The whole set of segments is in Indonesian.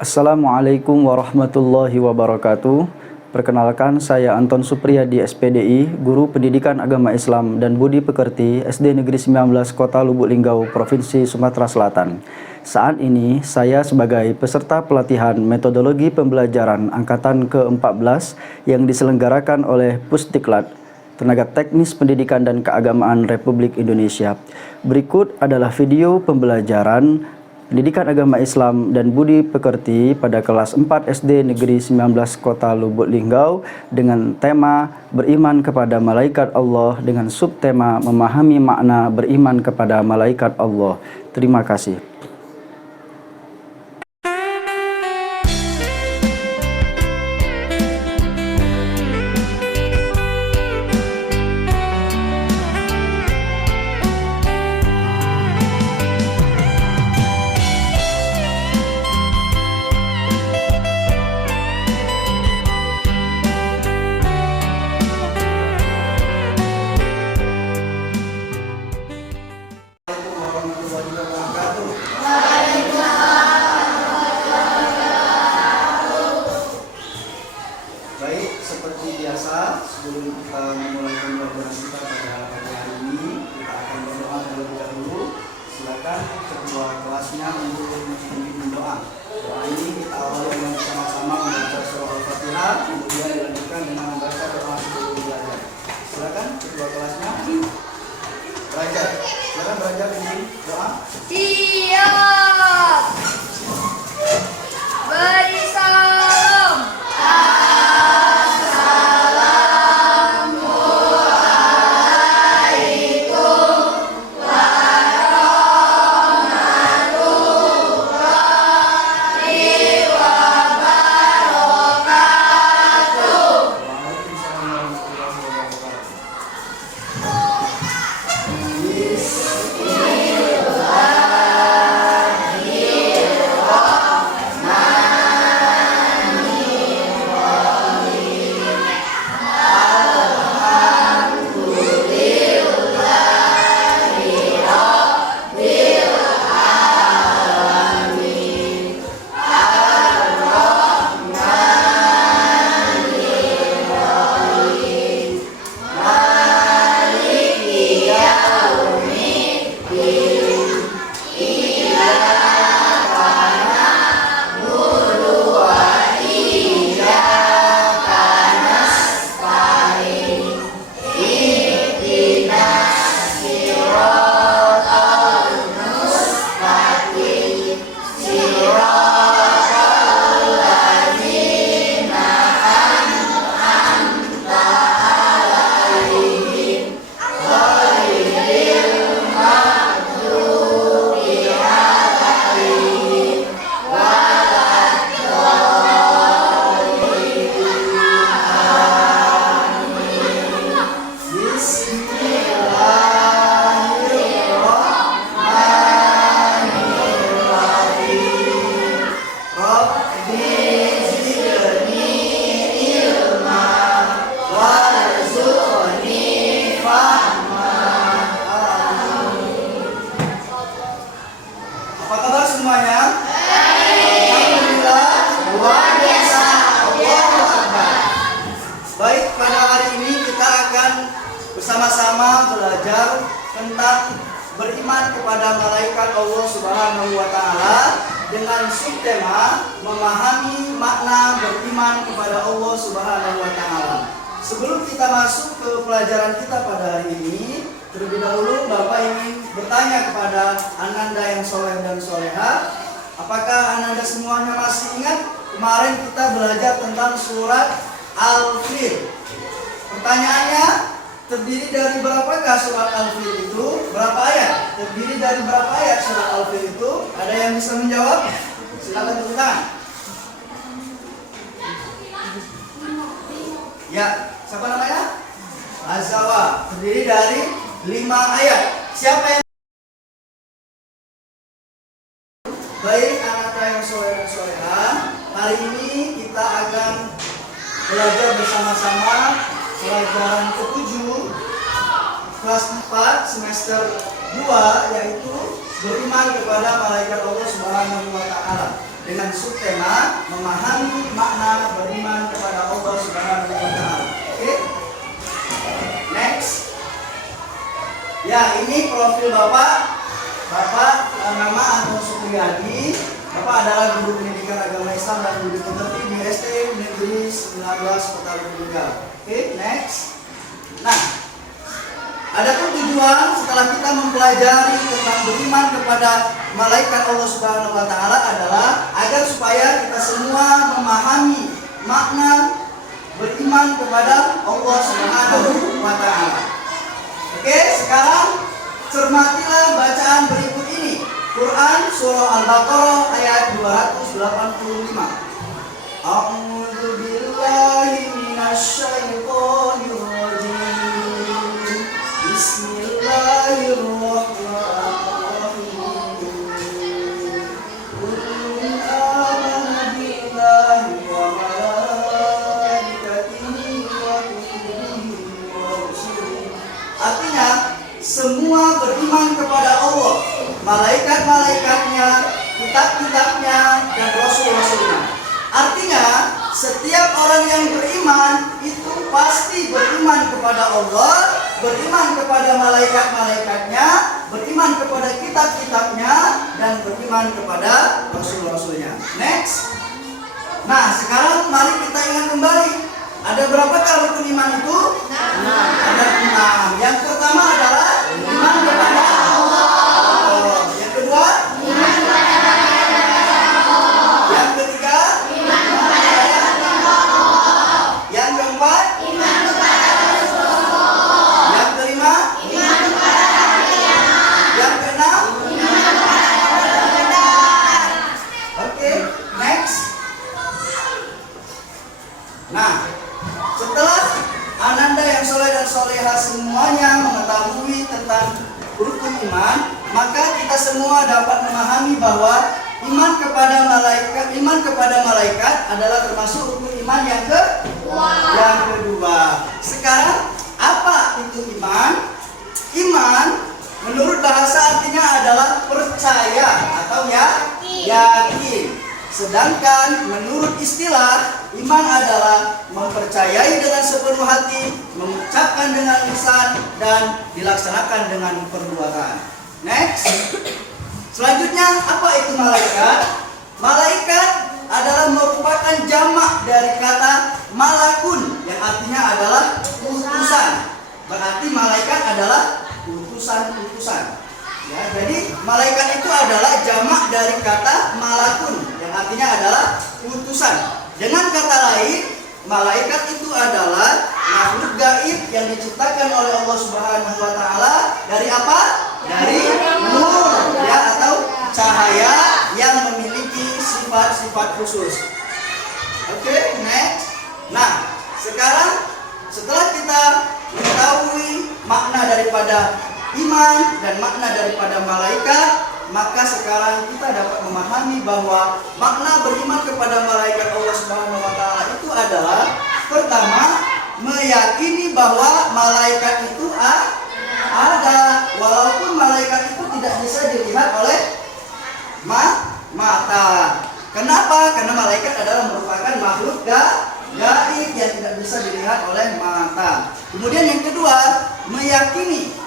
Assalamualaikum warahmatullahi wabarakatuh. Perkenalkan, saya Anton Supriyadi SPDI, Guru Pendidikan Agama Islam dan Budi Pekerti SD Negeri 19 Kota Lubuk Linggau, Provinsi Sumatera Selatan. Saat ini saya sebagai peserta pelatihan metodologi pembelajaran angkatan ke-14 yang diselenggarakan oleh Pusdiklat, Tenaga Teknis Pendidikan dan Keagamaan Republik Indonesia. Berikut adalah video pembelajaran Pendidikan Agama Islam dan Budi Pekerti pada kelas 4 SD Negeri 19 Kota Lubuk Linggau dengan tema Beriman kepada Malaikat Allah dengan subtema Memahami makna beriman kepada Malaikat Allah. Terima kasih. Baik, seperti biasa, sebelum kita memulai pembelajaran kita pada pagi hari ini, kita akan berdoa terlebih dahulu. Silakan ketua kelasnya untuk memimpin doa. Doa ini kita awali dengan sama-sama membaca surah Al-Fatihah, kemudian dilanjutkan dengan membaca doa sebelum belajar. Silakan ketua kelasnya belajar. Silakan belajar memimpin doa. Siap. Beri salam. Apa kabar semuanya? Alhamdulillah, luar biasa. Allahu Akbar. Baik, pada hari ini kita akan bersama-sama belajar tentang beriman kepada malaikat Allah Subhanahu wa taala dengan subtema memahami makna beriman kepada Allah Subhanahu wa taala. Sebelum kita masuk ke pelajaran kita pada hari ini, terlebih dahulu Bapak ingin bertanya kepada Ananda yang soleh dan soleha. Apakah Ananda semuanya masih ingat kemarin kita belajar tentang surat Al-Fil? Pertanyaannya, terdiri dari berapakah surat Al-Fil itu? Berapa ayat? Terdiri dari berapa ayat surat Al-Fil itu? Ada yang bisa menjawab? Silakan tepuk tangan. Ya, siapa namanya? Azawa. Terdiri dari 5 ayat. Siapa yang baik, anak yang soleh dan soleha, hari ini kita akan belajar bersama-sama pelajaran ke-7 kelas 4 semester 2, yaitu beriman kepada malaikat Allah Subhanahu wa taala. dengan subtema memahami makna beriman kepada Allah Subhanahu wa taala. Oke? Next. Ya, ini profil Bapak. Bapak nama Anton Supriyadi. Bapak adalah guru pendidikan agama Islam dan budi pekerti di SD Negeri 19 Kota Lubuk Linggau. Oke, next. Nah, adapun tujuan setelah kita mempelajari tentang beriman kepada malaikat Allah Subhanahu wa taala adalah agar supaya kita semua memahami makna beriman kepada Allah Subhanahu wa taala. Oke, sekarang cermatilah bacaan berikut ini. Quran surah Al-Baqarah ayat 285. A'udzu billahi minasyaitonir rajim. Bismillahirrahmanirrahim. Kullun amana billahi wa malaikatihi wa kutubihi wa rusulihi. Artinya, semua beriman kepada Allah, malaikat-malaikatnya, kitab-kitabnya, dan rasul-rasulnya. Artinya, setiap orang yang beriman itu pasti beriman kepada Allah, beriman kepada malaikat-malaikatnya, beriman kepada kitab-kitabnya, dan beriman kepada rasul-rasulnya. Next. Nah, sekarang mari kita ingat kembali. Ada berapakah rukun iman itu? Ada 6. Yang pertama adalah iman kepada Allah. Yang kedua, iman kepada Allah. Yang ketiga, iman kepada Allah. Yang keempat, iman kepada Rasulullah. Yang kelima, iman kepada hari kiamat. Yang keenam, iman kepada hari kiamat. Oke, next. Nah, setelah Ananda yang soleh dan soleha semuanya mengetahui tentang rukun iman, maka kita semua dapat memahami bahwa iman kepada malaikat adalah termasuk rukun iman yang kedua. Sekarang apa itu iman? Iman menurut bahasa artinya adalah percaya atau yakin. Sedangkan menurut istilah, iman adalah mempercayai dengan sepenuh hati, mengucapkan dengan lisan, dan dilaksanakan dengan perbuatan. Next. Selanjutnya, apa itu malaikat? Malaikat adalah merupakan jamak dari kata malakun, yang artinya adalah utusan. Berarti malaikat adalah utusan-utusan. Ya, jadi malaikat itu adalah jamak dari kata malakun, yang artinya adalah utusan. Dengan kata lain, malaikat itu adalah makhluk gaib yang diciptakan oleh Allah Subhanahu wa taala dari apa? Dari nur, ya, atau cahaya yang memiliki sifat-sifat khusus. Oke, next. Nah, sekarang setelah kita mengetahui makna daripada iman dan makna daripada malaikat, maka sekarang kita dapat memahami bahwa makna beriman kepada malaikat Allah Subhanahu wa taala itu adalah pertama, meyakini bahwa malaikat itu ada, walaupun malaikat itu tidak bisa dilihat oleh mata. Kenapa? Karena malaikat adalah merupakan makhluk gaib yang tidak bisa dilihat oleh mata. Kemudian yang kedua, meyakini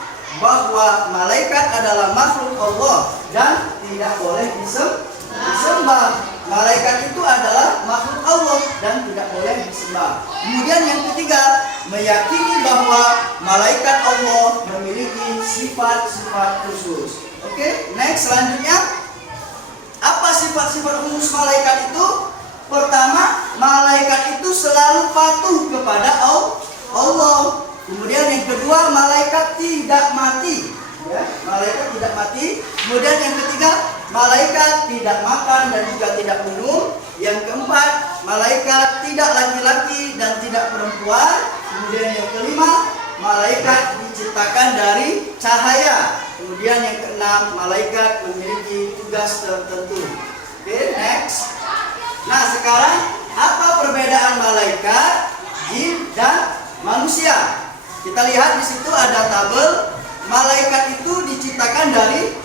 bahwa malaikat adalah makhluk Allah dan tidak boleh disembah. Malaikat itu adalah makhluk Allah dan tidak boleh disembah. Kemudian yang ketiga, meyakini bahwa malaikat Allah memiliki sifat-sifat khusus. Oke, next. Selanjutnya, apa sifat-sifat khusus malaikat itu? Pertama, malaikat itu selalu patuh kepada Allah. Kemudian yang kedua, malaikat tidak mati, ya, malaikat tidak mati. Kemudian yang ketiga, malaikat tidak makan dan juga tidak minum. Yang keempat, malaikat tidak laki-laki dan tidak perempuan. Kemudian yang kelima, malaikat diciptakan dari cahaya. Kemudian yang keenam, malaikat memiliki tugas tertentu. Oke, next. Nah, sekarang apa perbedaan malaikat, jin, dan manusia? Kita lihat di situ ada tabel. Malaikat itu diciptakan dari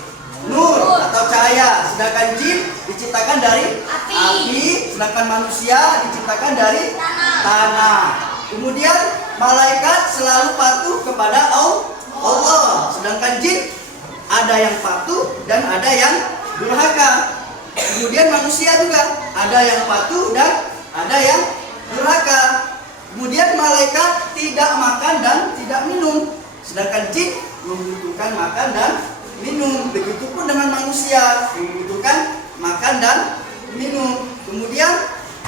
nur atau cahaya, sedangkan jin diciptakan dari api, sedangkan manusia diciptakan dari tanah. Kemudian malaikat selalu patuh kepada Allah, sedangkan jin ada yang patuh dan ada yang durhaka. Kemudian manusia juga ada yang patuh dan ada yang durhaka. Kemudian malaikat tidak makan dan tidak minum, sedangkan jin membutuhkan makan dan minum. Begitupun dengan manusia, membutuhkan makan dan minum. Kemudian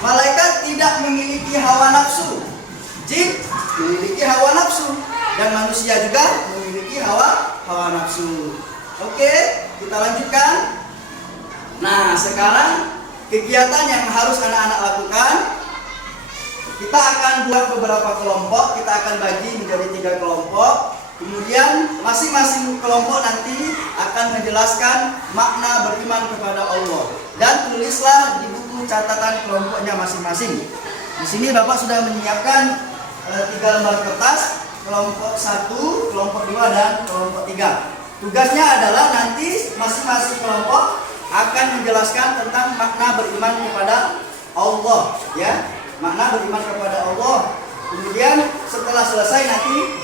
malaikat tidak memiliki hawa nafsu, jin memiliki hawa nafsu, dan manusia juga memiliki hawa nafsu. Oke, kita lanjutkan. Nah, sekarang kegiatan yang harus anak-anak lakukan, kita akan buat beberapa kelompok. Kita akan bagi menjadi 3 kelompok. Kemudian masing-masing kelompok nanti akan menjelaskan makna beriman kepada Allah. Dan tulislah di buku catatan kelompoknya masing-masing. Di sini Bapak sudah menyiapkan 3 lembar kertas, kelompok 1, kelompok 2, dan kelompok 3. Tugasnya adalah nanti masing-masing kelompok akan menjelaskan tentang makna beriman kepada Allah, ya. Makna beriman kepada Allah. Kemudian setelah selesai nanti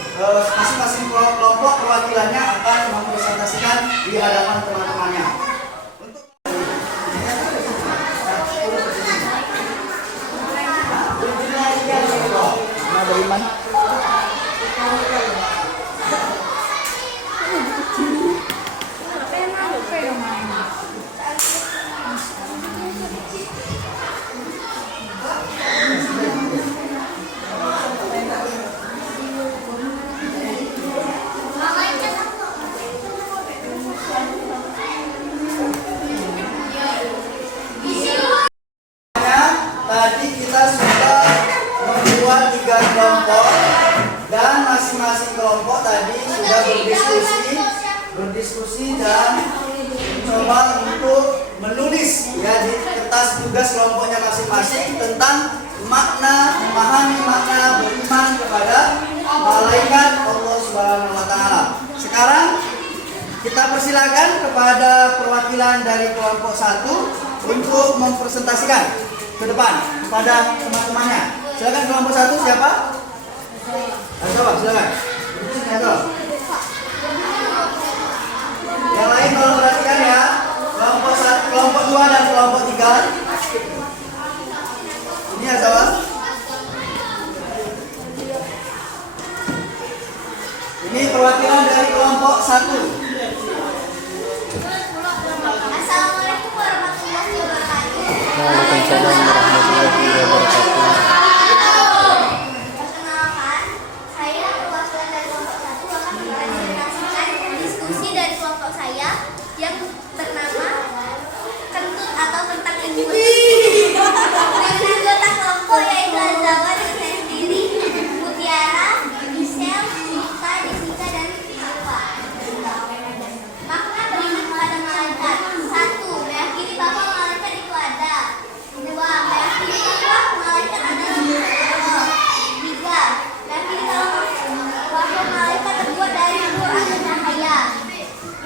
masing-masing kelompok perwakilannya akan mempresentasikan di hadapan teman-temannya. Makna beriman. Tadi kita sudah membuat 3 kelompok dan masing-masing kelompok tadi sudah berdiskusi dan mencoba untuk menulis, ya, di kertas tugas kelompoknya masing-masing tentang memahami makna beriman kepada malaikat Allah Subhanahu wa taala. Sekarang kita persilakan kepada perwakilan dari kelompok 1 untuk mempresentasikan ke depan kepada teman-temannya. Silakan kelompok 1 siapa? Coba silakan. Yang lain tolong perhatikan ya. Kelompok 1, kelompok 2 dan kelompok 3. Ini ya siapa? Ini perwakilan dari kelompok 1. Assalamualaikum warahmatullahi wabarakatuh. Waalaikumsalam warahmatullahi wabarakatuh. Perkenalkan, saya perwakilan dari kelompok 1 akan mempresentasikan diskusi dari kelompok saya yang bernama Kentut atau Tentang Emosi. Dengan anggota kelompok yaitu Azawa dan saya sendiri, Mutiara, Michelle, Nita, Jessica, dan Alfa. Makna beriman kepada malaikat. 1. Meyakini bahwa malaikat itu ada. 2. Meyakini bahwa malaikat adalah Allah. 3. Meyakini bahwa malaikat terbuat dari nur atau cahaya.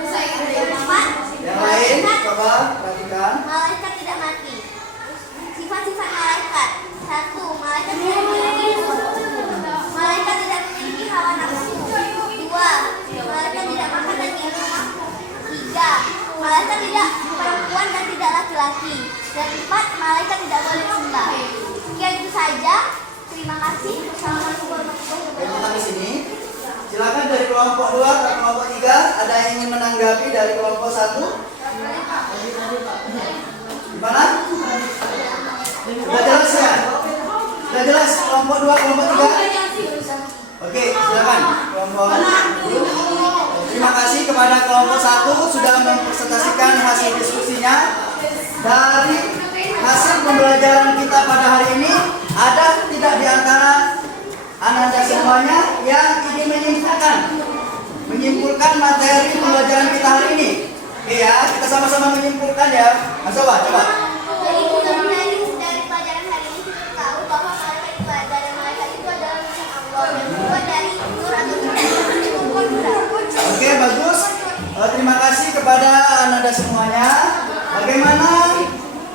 4. Yang lain coba perhatikan. Malaikat tidak mati. Sifat-sifat malaikat. 1. Malaikat tidak memiliki malaikat tidak memiliki hawa nafsu. 2. Malaikat tidak makan dan minum. 3. Malaikat tidak perempuan dan tidak laki-laki. Dan 4. Malaikat tidak boleh disembah. Sekian itu saja. Terima kasih. Wassalamualaikum warahmatullahi Oke, wabarakatuh. tetap di sini. Silakan dari kelompok 2 ke kelompok 3. Ada yang ingin menanggapi dari kelompok 1? Gimana? Sudah jelas ya? Sudah jelas kelompok 2, kelompok 3? Oke, silakan kelompok 2. Terima kasih kepada kelompok 1 sudah mempresentasikan hasil diskusinya. Dari hasil pembelajaran kita pada hari ini, ada tidak di antara Anda semuanya yang ingin menyimpulkan materi pembelajaran kita hari ini? Oke ya, kita sama-sama menyimpulkan ya. Mas coba. Jadi dari pelajaran hari ini kita tahu bahwa malaikat itu ada dan malaikat itu adalah utusan Allah dan terbuat dari nur atau cahaya. Oke, bagus. Terima kasih kepada Anda semuanya. Bagaimana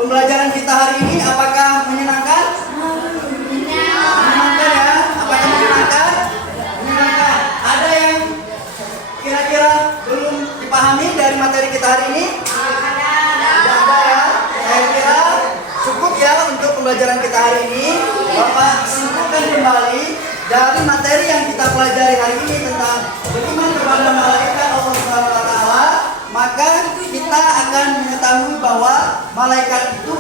pembelajaran kita hari ini apakah menyenangkan? Menyenangkan ya? Apakah menyenangkan? Menyenangkan. Ada yang kira-kira belum dipahami dari materi kita hari ini? Tidak ada ya? Saya kira cukup ya untuk pembelajaran kita hari ini. Bapak simpulkan kembali dari materi yang kita pelajari hari ini tentang beriman kepada malaikat Allah Subhanahu wa taala, maka kita akan mengetahui bahwa malaikat itu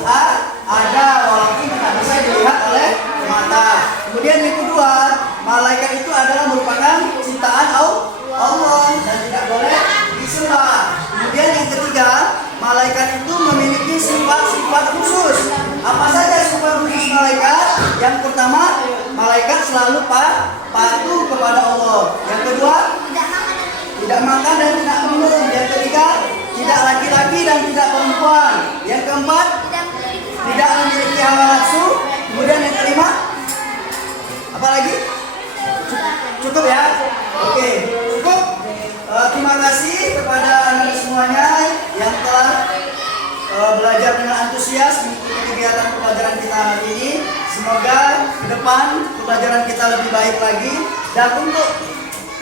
ada walaupun tidak bisa dilihat oleh mata. Kemudian yang kedua, malaikat itu adalah merupakan ciptaan Allah dan tidak boleh disembah. Kemudian yang ketiga, malaikat itu memiliki sifat-sifat khusus. Apa saja sifat khusus malaikat? Yang pertama, malaikat selalu patuh kepada Allah. Yang kedua, tidak makan dan tidak minum. Yang ketiga, tidak laki-laki dan tidak perempuan. Yang keempat, tidak memiliki hawa nafsu. Kemudian yang kelima, apa lagi? Cukup ya? Oke, cukup. Terima kasih kepada anda semuanya yang telah belajar dengan antusias mengikuti kegiatan pembelajaran kita hari ini. Semoga ke depan pembelajaran kita lebih baik lagi. Dan untuk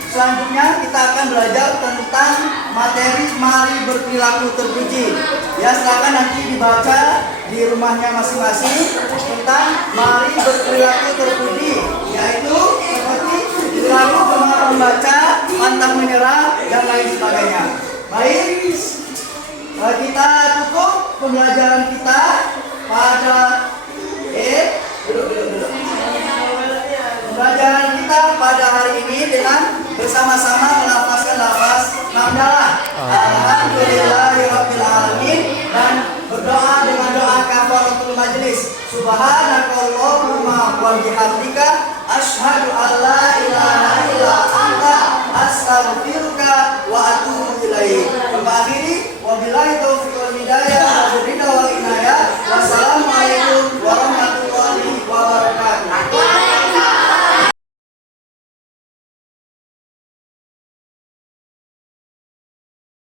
selanjutnya kita akan belajar tentang materi mari berperilaku terpuji. Ya, silakan nanti dibaca di rumahnya masing-masing tentang mari berperilaku terpuji, yaitu seperti perilaku gemar membaca, pantang menyerah, dan lain sebagainya. Baik, kita tutup pembelajaran kita pada pembelajaran kita pada hari ini dengan bersama-sama melafazkan lafaz hamdalah alhamdulillahirabbil alamin dan berdoa dengan doa kafaratul majelis. Subhanakallahumma wa bihamdika asyhadu an la ilaha illa anta astaghfiruka wa atubu ilaik. Wa akhiri wa billahi